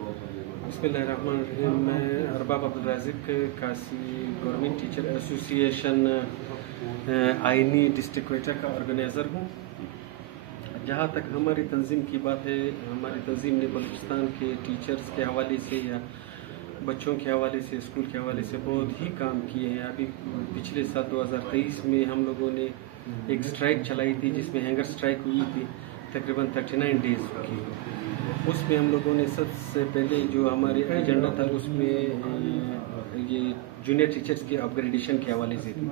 बिस्मिल्लाहिर्रहमानिर्रहीम। मैं अरबाब अब्दुल-राज़िक कासी गवर्नमेंट टीचर एसोसिएशन आइनी डिस्ट्रिक्ट क्वेटा का ऑर्गेनाइज़र हूँ। जहाँ तक हमारी तंजीम की बात है, हमारी तंजीम ने बलूचिस्तान के टीचर्स के हवाले से या बच्चों के हवाले से, स्कूल के हवाले से बहुत ही काम किए हैं। अभी पिछले साल 2023 में हम लोगों ने एक स्ट्राइक चलाई थी जिसमें हैंगर स्ट्राइक हुई थी तकरीबन 39 डेज़ की। उसमें हम लोगों ने सबसे पहले जो हमारे एजेंडा था उसमें ये जूनियर टीचर्स के अपग्रेडेशन के हवाले से थी।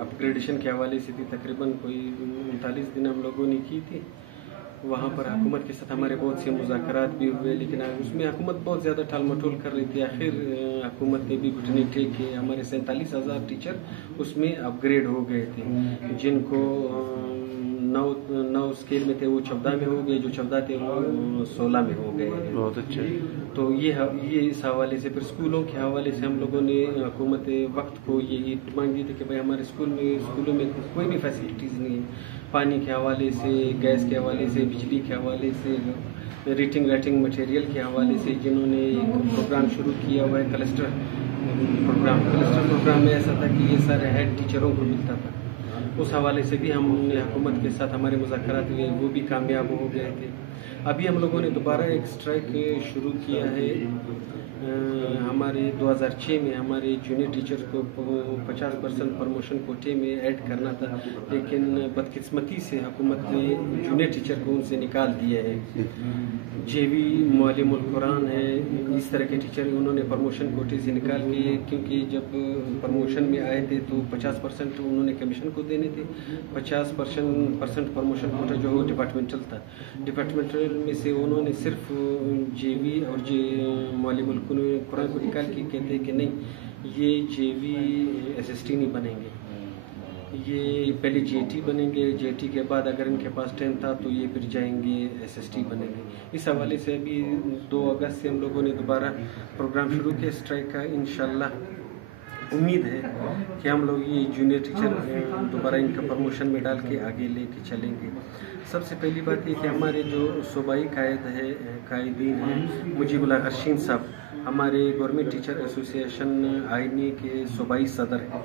अपग्रेडेशन के हवाले से थी तकरीबन कोई 39 दिन हम लोगों ने की थी। वहाँ पर हुकूमत के साथ हमारे बहुत से मुज़ाकरात भी हुए, लेकिन उसमें हुकूमत बहुत ज़्यादा टाल मटोल कर रही थी। आखिर हुकूमत ने भी घुटने टेके हमारे 47,000 टीचर उसमें अपग्रेड हो गए थे। जिनको 9 स्केल में थे वो 14 में हो गए, जो 14 थे वो 16 में हो गए। बहुत अच्छे। तो ये इस हवाले से फिर स्कूलों के हवाले से हम लोगों ने हुकूमत वक्त को यही डिमांड दी थी कि भाई हमारे स्कूलों में कोई भी फैसिलिटीज़ नहीं है। पानी के हवाले से, गैस के हवाले से, बिजली के हवाले से, रीडिंग राइटिंग मटेरियल के हवाले से जिन्होंने एक प्रोग्राम शुरू किया हुआ है क्लस्टर प्रोग्राम में ऐसा था कि ये सारे हेड टीचरों को मिलता था। उस हवाले से भी हमने हुकूमत के साथ हमारे मुज़ाकरात हुए, वो भी कामयाब हो गए थे। अभी हम लोगों ने दोबारा एक स्ट्राइक शुरू किया है। हमारे 2006 में हमारे जूनियर टीचर को 50% प्रमोशन कोटे में ऐड करना था, लेकिन बदकिस्मती से हुकूमत ने जूनियर टीचर को उनसे निकाल दिया है। जेवी मुअल्लिमुल कुरान है, इस तरह के टीचर उन्होंने प्रमोशन कोटे से निकाल दिए, क्योंकि जब प्रमोशन में आए थे तो 50% उन्होंने कमीशन को देने थे। 50% प्रमोशन कोटा जो डिपार्टमेंटल था, डिपार्टमेंटल में से उन्होंने सिर्फ जेवी और मुअल्लिमुल कुरान को निकाल के कहते हैं कि नहीं, ये जेवी एसएसटी नहीं बनेंगे, ये पहले जेटी बनेंगे, जेटी के बाद अगर इनके पास 10 था तो ये फिर जाएंगे एसएसटी बनेंगे। इस हवाले से अभी 2 अगस्त से हम लोगों ने दोबारा प्रोग्राम शुरू किया स्ट्राइक का। इंशाल्लाह उम्मीद है कि हम लोग ये जूनियर टीचर दोबारा इनका प्रमोशन में डाल के आगे लेके चलेंगे। सबसे पहली बात ये कि हमारे जो सूबाई कायदीन हैं, मुजीबुल अरशीन साहब हमारे गवर्नमेंट टीचर एसोसिएशन आईनी के सूबाई सदर हैं।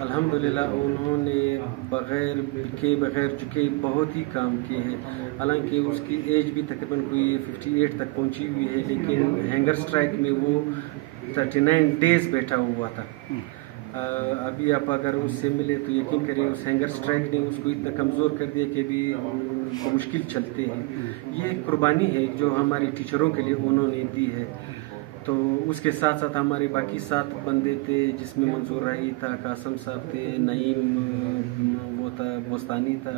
अल्हम्दुलिल्लाह उन्होंने बगैर झुके बहुत ही काम किए हैं। हालांकि उसकी एज भी तकरीबन कोई 58 तक पहुंची हुई है, लेकिन हैंगर स्ट्राइक में वो 39 डेज बैठा हुआ था। अभी आप अगर उससे मिले तो यकीन करें उस हैंगर स्ट्राइक ने उसको इतना कमज़ोर कर दिया कि भी मुश्किल चलते हैं। ये कुर्बानी है जो हमारे टीचरों के लिए उन्होंने दी है। तो उसके साथ साथ हमारे बाकी 7 बंदे थे, जिसमें मंजूर राही था, कासम साहब थे, नईम वो था, बोस्तानी था,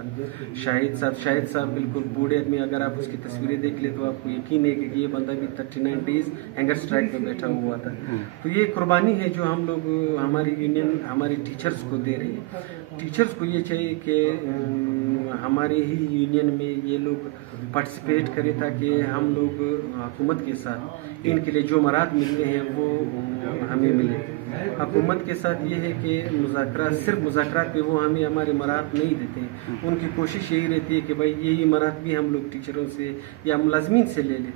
शाहिद साहब बिल्कुल बूढ़े आदमी, अगर आप उसकी तस्वीरें देख ले तो आपको यकीन है कि ये बंदा भी 39 डेज हैंगर स्ट्राइक में बैठा हुआ था। तो ये कुर्बानी है जो हम लोग हमारी यूनियन हमारी टीचर्स को दे रही है। टीचर्स को ये चाहिए कि हमारे ही यूनियन में ये लोग पार्टिसिपेट करें ताकि हम लोग हुकूमत के साथ इनके लिए जो मराद मिलते हैं वो हमें मिले। हुकूमत के साथ ये है कि सिर्फ मुज़ाकरात पे वो हमें हमारे मराद नहीं देते हैं। उनकी कोशिश यही रहती है कि भाई यही मराद भी हम लोग टीचरों से या मुलाजमीन से ले लें।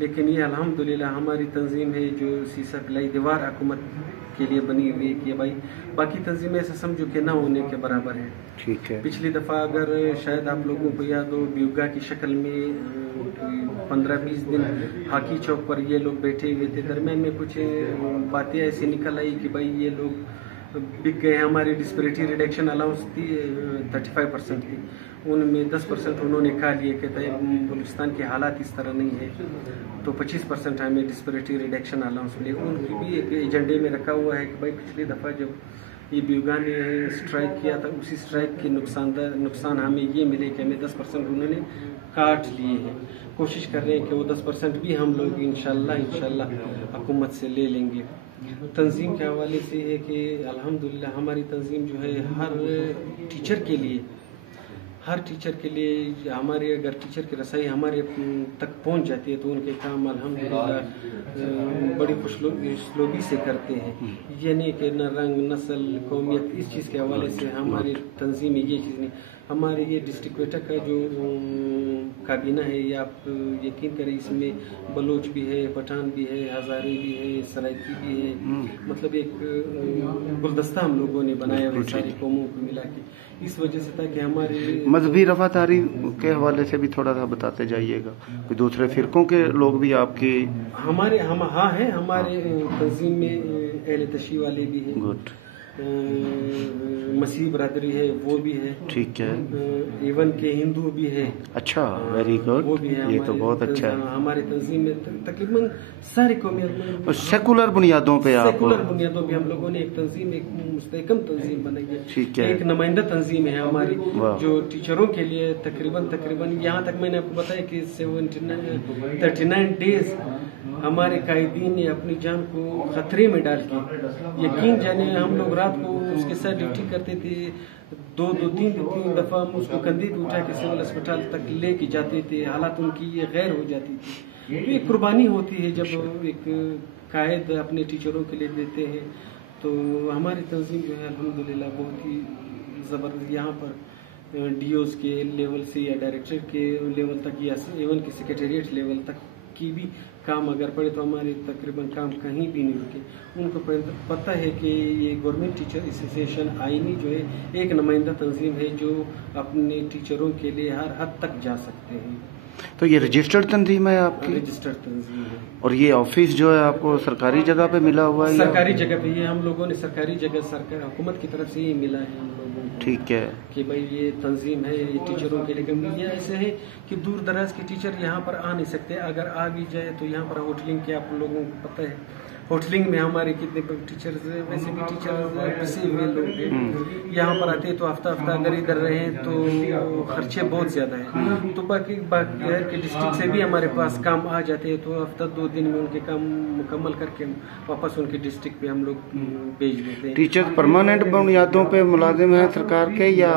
लेकिन ये अल्हम्दुलिल्लाह हमारी तंजीम है जो सीसा पिलाई दीवार हुकूमत के लिए बनी हुई है कि भाई बाकी तंजीमें ऐसा समझो कि ना होने के बराबर है। ठीक है। पिछली दफ़ा अगर शायद आप लोगों को याद हो, ब्यूगा की शक्ल में 15-20 दिन हाकी चौक पर ये लोग बैठे हुए थे। दरमियान में कुछ बातें ऐसी निकल आई कि भाई ये लोग बिक गए। हमारी डिस्पेरिटी रिडक्शन अलाउंस थी 35% की, उनमें 10% उन्होंने खा लिए। कहते हैं बलूचिस्तान के हालात इस तरह नहीं है, तो 25% हमें डिस्पेरिटी रिडक्शन अलाउंस मिले। उनकी भी एक एजेंडे में रखा हुआ है कि भाई पिछली दफ़ा जब ये ब्यूगा ने स्ट्राइक किया था, उसी स्ट्राइक के नुकसान हमें ये मिले कि हमें 10% उन्होंने काट लिए हैं। कोशिश कर रहे हैं कि वो 10% भी हम लोग इंशाल्लाह हुकूमत से ले लेंगे। तंजीम के हवाले से है कि अल्हम्दुलिल्लाह हमारी तंजीम जो है हर टीचर के लिए हमारे अगर टीचर की रसाई हमारे तक पहुंच जाती है तो उनके काम अल्हम्दुलिल्लाह बड़ी खुशलोबी से करते हैं। ये नहीं कि न रंग, नस्ल, कौमियत इस चीज़ के हवाले से हमारी तंजीम ये चीज़ नहीं। हमारे ये डिस्ट्रिक्ट क्वेटा का जो काबीना है, ये आप यकीन करें इसमें बलोच भी है, पठान भी है, हजारी भी है, सराइकी भी है, मतलब एक गुलदस्ता हम लोगों ने बनाया है सारी कौमों को मिला के, इस वजह से ताकि हमारे मजहबी रफादारी के हवाले से भी थोड़ा सा बताते जाइएगा। कोई दूसरे फिरकों के लोग भी आपकी हमारे हाँ है, हमारे तंजीम में अहले तशी वाले भी हैं, गुड, मसीह बरादरी है वो भी है, ठीक है, इवन के हिंदू भी है। अच्छा, वेरी गुड, वो भी है, ये तो बहुत अच्छा है। हमारे तंजीम में तकरीबन सारी कौमियत, और सेकुलर बुनियादों पे आप सेकुलर बुनियादों पे हम लोगों ने एक तंजीम, एक मुस्तहकम तंजीम बनाई है, ठीक है, एक नुमाइंदा तंजीम है हमारी जो टीचरों के लिए तकरीबन यहाँ तक मैंने आपको बताया कि 39 डेज हमारे कायदीन ने अपनी जान को खतरे में डाल के, यकीन जाने हम लोग रात को उसके साथ ड्यूटी करते थे, तीन दफा हम उसको कंधे पे उठा के सिविल अस्पताल तक लेके जाते थे, हालात उनकी ये गैर हो जाती थी। तो एक कुर्बानी होती है जब एक कायद अपने टीचरों के लिए देते हैं। तो हमारी तंजीम जो है अल्हम्दुलिल्लाह बहुत ही ज़बरदस्त, यहाँ पर डीओज के लेवल से या डायरेक्टर के लेवल तक या इवन के सेक्रेटेरिएट लेवल तक की भी काम अगर पड़े तो हमारे तकरीबन काम कहीं भी नहीं रुके। उनको पता है कि ये गवर्नमेंट टीचर एसोसिएशन आईनी जो है एक नुमाइंदा तंजीम है जो अपने टीचरों के लिए हर हद तक जा सकते हैं। तो ये रजिस्टर्ड तंजीम है आपकी? रजिस्टर्ड तंजीम है। और ये ऑफिस जो है आपको सरकारी जगह पे मिला हुआ है? सरकारी जगह पे, ये हम लोगों ने सरकारी जगह, सरकार हुकूमत की तरफ से ये मिला है हम लोगों को। ठीक है कि भाई ये तंजीम है ये टीचरों के लिए। ये ऐसे है कि दूर दराज के टीचर यहाँ पर आ नहीं सकते, अगर आ भी जाए तो यहाँ पर होटलिंग के आप लोगों को पता है, होटलिंग में हमारे कितने टीचर्स, वैसे भी टीचर पिसे हुए लोग हैं, यहाँ पर आते हैं तो हफ्ता अगर इधर रहे तो खर्चे बहुत ज़्यादा है। तो बाकी घर के डिस्ट्रिक्ट से भी हमारे पास काम आ जाते हैं, तो हफ्ता 2 दिन में उनके काम मुकम्मल करके वापस उनके डिस्ट्रिक्ट पे हम लोग भेज देते हैं। टीचर परमानेंट बुनियादों पे मुलाजिम है सरकार के या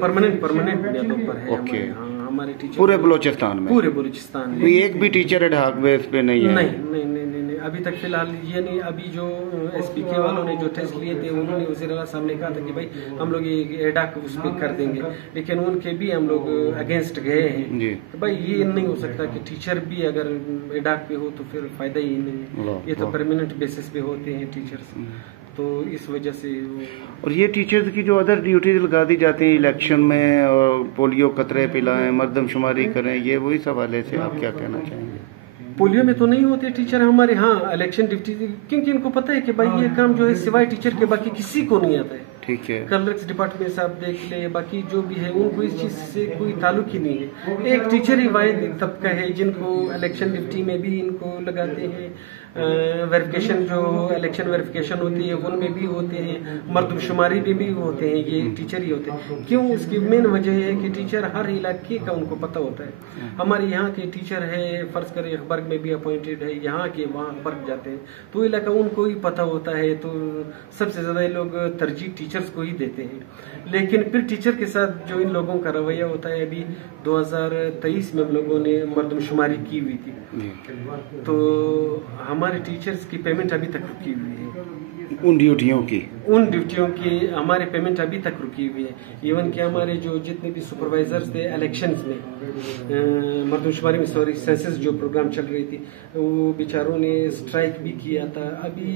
परमानेंट बुनियादों पर है? ओके, हमारे टीचर पूरे बलूचिस्तान में? पूरे बलूचिस्तान में कोई एक भी टीचर एडहॉक बेस पे नहीं है? नहीं अभी तक फिलहाल ये नहीं। अभी जो SPK वालों ने जो टेस्ट लिए थे उन्होंने वज़ीर आला साहब ने कहा था कि भाई हम लोग ये एडहॉक उस पर कर देंगे, लेकिन उनके भी हम लोग अगेंस्ट गए हैं जी। तो भाई ये नहीं हो सकता कि टीचर भी अगर एडहॉक पे हो तो फिर फायदा ही नहीं, ये तो परमानेंट बेसिस पे होते हैं टीचर्स, तो इस वजह से। और ये टीचर्स की जो अदर ड्यूटीज लगा दी जाती हैं इलेक्शन में, और पोलियो कतरे पिलाएं, मर्दमशुमारी करें, ये वही सवाल से आप क्या कहना चाहेंगे? पोलियो में तो नहीं होते टीचर हमारे, हाँ इलेक्शन ड्यूटी, क्योंकि इनको पता है कि भाई ये काम जो है सिवाय टीचर के बाकी किसी को नहीं आता है। ठीक है, कलर्स डिपार्टमेंट से आप देख ले, बाकी जो भी है उनको इस चीज से कोई ताल्लुक ही नहीं है। एक टीचर ही वाहिद तबका है जिनको इलेक्शन ड्यूटी में भी इनको लगाते हैं, वेरिफिकेशन जो इलेक्शन वेरिफिकेशन होती है उनमें भी होते हैं, मर्दमशुमारी में भी होते हैं, ये टीचर ही होते हैं। क्यों? उसकी मेन वजह है कि टीचर हर इलाके का उनको पता होता है। हमारे यहाँ के टीचर है, फर्ज करें अखबार में भी अपॉइंटेड है, यहाँ के वहाँ बर्ग जाते हैं तो इलाका उनको ही पता होता है, तो सबसे ज्यादा लोग तरजीह टीचर्स को ही देते हैं। लेकिन फिर टीचर के साथ जो इन लोगों का रवैया होता है, अभी 2023 में हम लोगों ने मर्दमशुमारी की हुई थी, तो हमारे टीचर्स की पेमेंट अभी तक रुकी हुई है। उन ड्यूटियों की हमारे पेमेंट अभी तक रुकी हुई है। इवन कि हमारे जो जितने भी सुपरवाइजर्स थे इलेक्शंस में, मर्दमशुमारी में सॉरी सेंसस जो प्रोग्राम चल रही थी, वो बेचारों ने स्ट्राइक भी किया था। अभी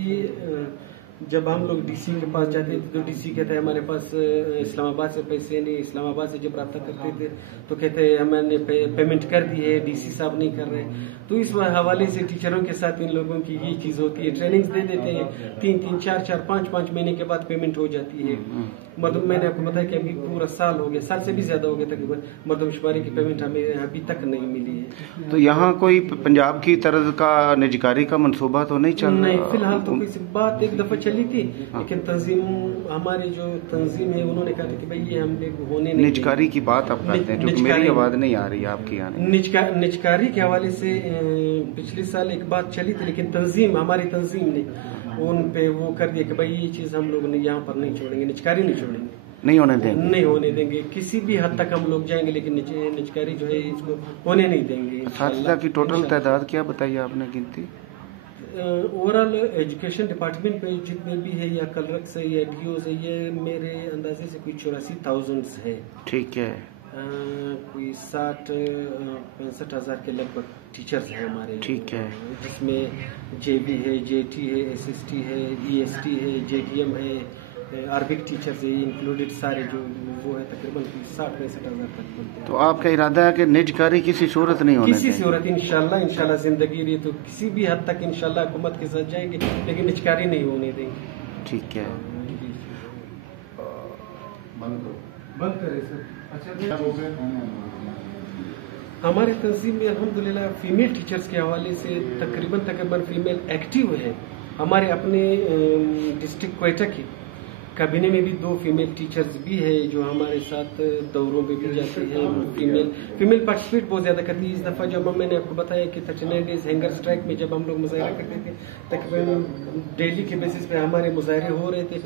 जब हम लोग DC के पास जाते थे तो DC कहते हैं हमारे पास इस्लामाबाद से पैसे नहीं, इस्लामाबाद से जब रब्ता करते थे तो कहते हैं हमने पेमेंट कर दी है, DC साहब नहीं कर रहे। तो इस हवाले से टीचरों के साथ इन लोगों की ये चीज़ होती है, ट्रेनिंग्स दे देते हैं, 3-3, 4-4, 5-5 महीने के बाद पेमेंट हो जाती है। मैंने आपको बताया कि अभी पूरा साल हो गया, साल से भी ज्यादा हो गया तकरीबन, मर्दमशुमारी की पेमेंट हमें अभी तक नहीं मिली है। तो यहाँ कोई पंजाब की तर्ज का निजकारी का मंसूबा तो नहीं चल रहा? नहीं, फिलहाल तो कोई बात एक दफा चली थी, लेकिन तंजीम हमारी जो तंजीम है उन्होंने कहा था कि भाई ये हमने होने नहीं। निजकारी की बात आप करते हैं, जो मेरी आवाज नहीं आ रही है आपकी यहाँ। निजकारी के हवाले से पिछले साल एक बात चली थी, लेकिन हमारी तंजीम ने उन पे वो कर दिया कि भाई ये चीज हम लोग ने यहाँ पर नहीं छोड़ेंगे, निजकारी नहीं छोड़ेंगे, नहीं होने देंगे किसी भी हद तक हम लोग जाएंगे, लेकिन निजकारी जो है इसको होने नहीं देंगे। असातिज़ा की टोटल तादाद क्या बताइए आपने गिनती? اوور آل ایجوکیشن ڈپارٹمنٹ میں جتنے بھی ہے یا کلرکس ہے یا ڈیوز ہے یہ میرے اندازے سے کوئی 84,000 ہے. ٹھیک ہے. کوئی 60-65 ہزار کے لگ بھگ ٹیچرز ہیں ہمارے. ٹھیک ہے. جس میں جے بی ہے, جے ٹی ہے, ایس ایس ٹی ہے, ای ایس ٹی ہے, جے ڈی ایم ہے, عربک ٹیچرز ہے انکلوڈیڈ سارے جو وہ ہے تقریباً 60-65 ہزار تک بنتے ہیں. تو آپ کا ارادہ ہے کہ نجکاری کسی صورت نہیں ہونے کسی صورت انشاءاللہ زندگی رہی تو کسی بھی حد تک انشاءاللہ حکومت کے ساتھ جائیں گے لیکن نجکاری نہیں ہونے دیں گے. ٹھیک ہے. بند کرے سر. ہماری تنظیم میں الحمدللہ فیمیل ٹیچرز کے حوالے سے تقریباً فیمیل ایکٹیو ہے. ہمارے اپنے ڈسٹرکٹ کوئٹہ کی کابینہ میں بھی 2 فیمیل ٹیچرز بھی ہے جو ہمارے ساتھ دوروں میں بھی جاتی ہیں. فیمیل پارٹیسپیٹ بہت زیادہ کرتی ہے. اس دفعہ جب میں نے آپ کو بتایا کہ 39 ڈیز ہینگر اسٹرائک میں جب ہم لوگ مظاہرہ کرتے تھے تقریباً ڈیلی کے بیسس پہ ہمارے مظاہرے ہو رہے تھے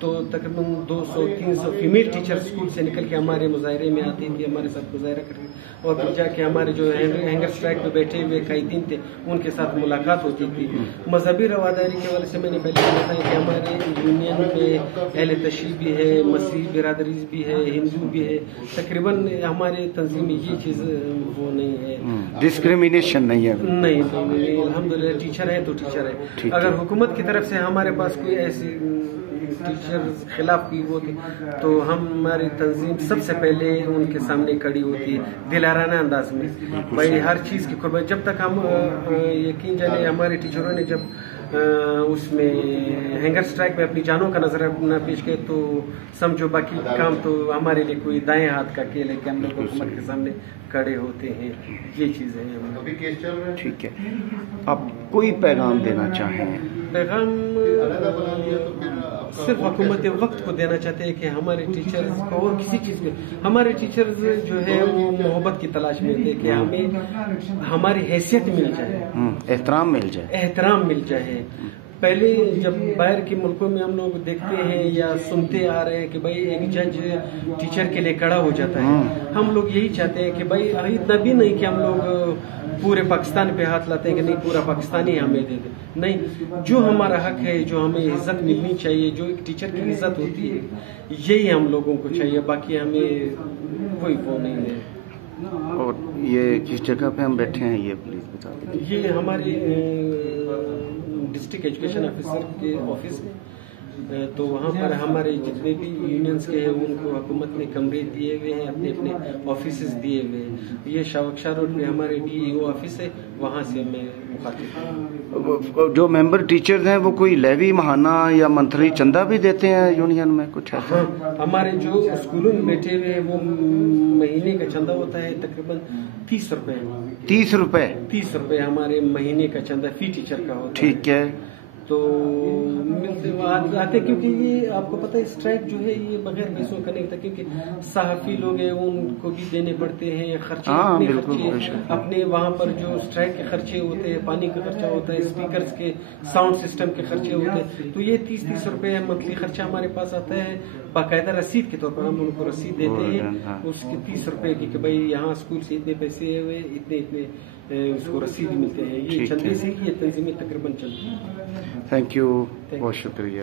تو تقریباً 200-300 فیمیل ٹیچر اسکول سے نکل کے ہمارے مظاہرے میں آتی تھی, ہمارے ساتھ مظاہرہ کرتی اور پھر جا کے ہمارے جو ہینگر اسٹرائک میں بیٹھے ہوئے قائدین تھے ان کے ساتھ ملاقات ہوتی تھی. مذہبی رواداری کے حوالے سے میں نے پہلے بتایا کہ ہمارے یونین میں اہل تشیع بھی ہے, مسیح برادریز بھی ہے, ہندو بھی ہے. تقریباً ہمارے تنظیم میں یہ چیز وہ نہیں ہے, ڈسکریمنیشن نہیں ہے. نہیں الحمدللہ ٹیچر ہے تو ٹیچر ہے. اگر حکومت کی طرف سے ہمارے پاس کوئی ایسی ٹیچر خلاف کی وہ تو ہماری تنظیم سب سے پہلے ان کے سامنے کھڑی ہوتی ہے دلارانہ انداز میں. بھائی ہر چیز کی قربانی جب تک ہم یقین جانے ہمارے ٹیچروں نے جب اس میں ہینگر اسٹرائک میں اپنی جانوں کا نظر نہ پیش کیا تو سمجھو باقی کام تو ہمارے لیے کوئی دائیں ہاتھ کا کھیل ہے کہ ہم لوگ حکومت کے سامنے کھڑے ہوتے ہیں. یہ چیزیں ہیں. ٹھیک ہے. آپ کوئی پیغام دینا چاہیں؟ پیغام صرف حکومت وقت کو دینا چاہتے ہیں کہ ہمارے ٹیچرز کو اور کسی چیز میں ہمارے ٹیچرز جو ہے وہ محبت کی تلاش میں ہوتے کہ ہمیں ہماری حیثیت مل جائے, احترام مل جائے. پہلے جب باہر کے ملکوں میں ہم لوگ دیکھتے ہیں یا سنتے آ رہے ہیں کہ بھائی ایک جج ٹیچر کے لیے کھڑا ہو جاتا ہے. ہم لوگ یہی چاہتے ہیں کہ بھائی اتنا بھی نہیں کہ ہم لوگ پورے پاکستان پہ ہاتھ لاتے ہیں کہ نہیں پورا پاکستانی ہمیں دے دے. نہیں, جو ہمارا حق ہے, جو ہمیں عزت ملنی چاہیے, جو ایک ٹیچر کی عزت ہوتی ہے یہی ہم لوگوں کو چاہیے. باقی ہمیں کوئی وہ نہیں ہے. اور یہ کس جگہ پہ ہم بیٹھے ہیں یہ پلیز بتا دیجیے. یہ ہمارے ڈسٹرکٹ ایجوکیشن آفیسر کے آفس ہے تو وہاں پر ہمارے جتنے بھی یونینز کے ہیں ان کو حکومت نے کمرے دیے ہوئے ہیں, اپنے آفیسز دیے ہوئے ہیں. یہ شاوکشا روڈ پہ ہمارے ڈی ای او آفس ہے, وہاں سے میں مخاطب ہوں. جو ممبر ٹیچرز ہیں وہ کوئی لیوی ماہانہ یا منتھلی چندہ بھی دیتے ہیں یونین میں کچھ ایسا؟ ہاں, ہمارے جو اسکولوں میں بیٹھے ہوئے ہیں وہ مہینے کا چندہ ہوتا ہے تقریباً 30 روپے. 30 روپے ہمارے مہینے کا چندہ فی ٹیچر کا ہوتا ہے. ٹھیک ہے. تو ملتے آتے کیونکہ یہ آپ کو پتہ ہے اسٹرائک جو ہے یہ بغیر پیسوں کا نہیں ہوتا کیونکہ صحافی لوگ ہیں ان کو بھی دینے پڑتے ہیں خرچے, اپنے وہاں پر جو اسٹرائک کے خرچے ہوتے ہیں, پانی کا خرچہ ہوتا ہے, اسپیکرز کے ساؤنڈ سسٹم کے خرچے ہوتے ہیں. تو یہ 30 روپے منتھلی خرچہ ہمارے پاس آتا ہے. باقاعدہ رسید کے طور پر ہم ان کو رسید دیتے ہیں اس کے 30 روپے کی کہ بھائی یہاں اسکول سے اتنے پیسے ہوئے اتنے اس کو رسید ملتے ہیں. یہ چندے سے یہ تنظیمیں تقریباً چلتی ہیں. تھینک یو, بہت شکریہ.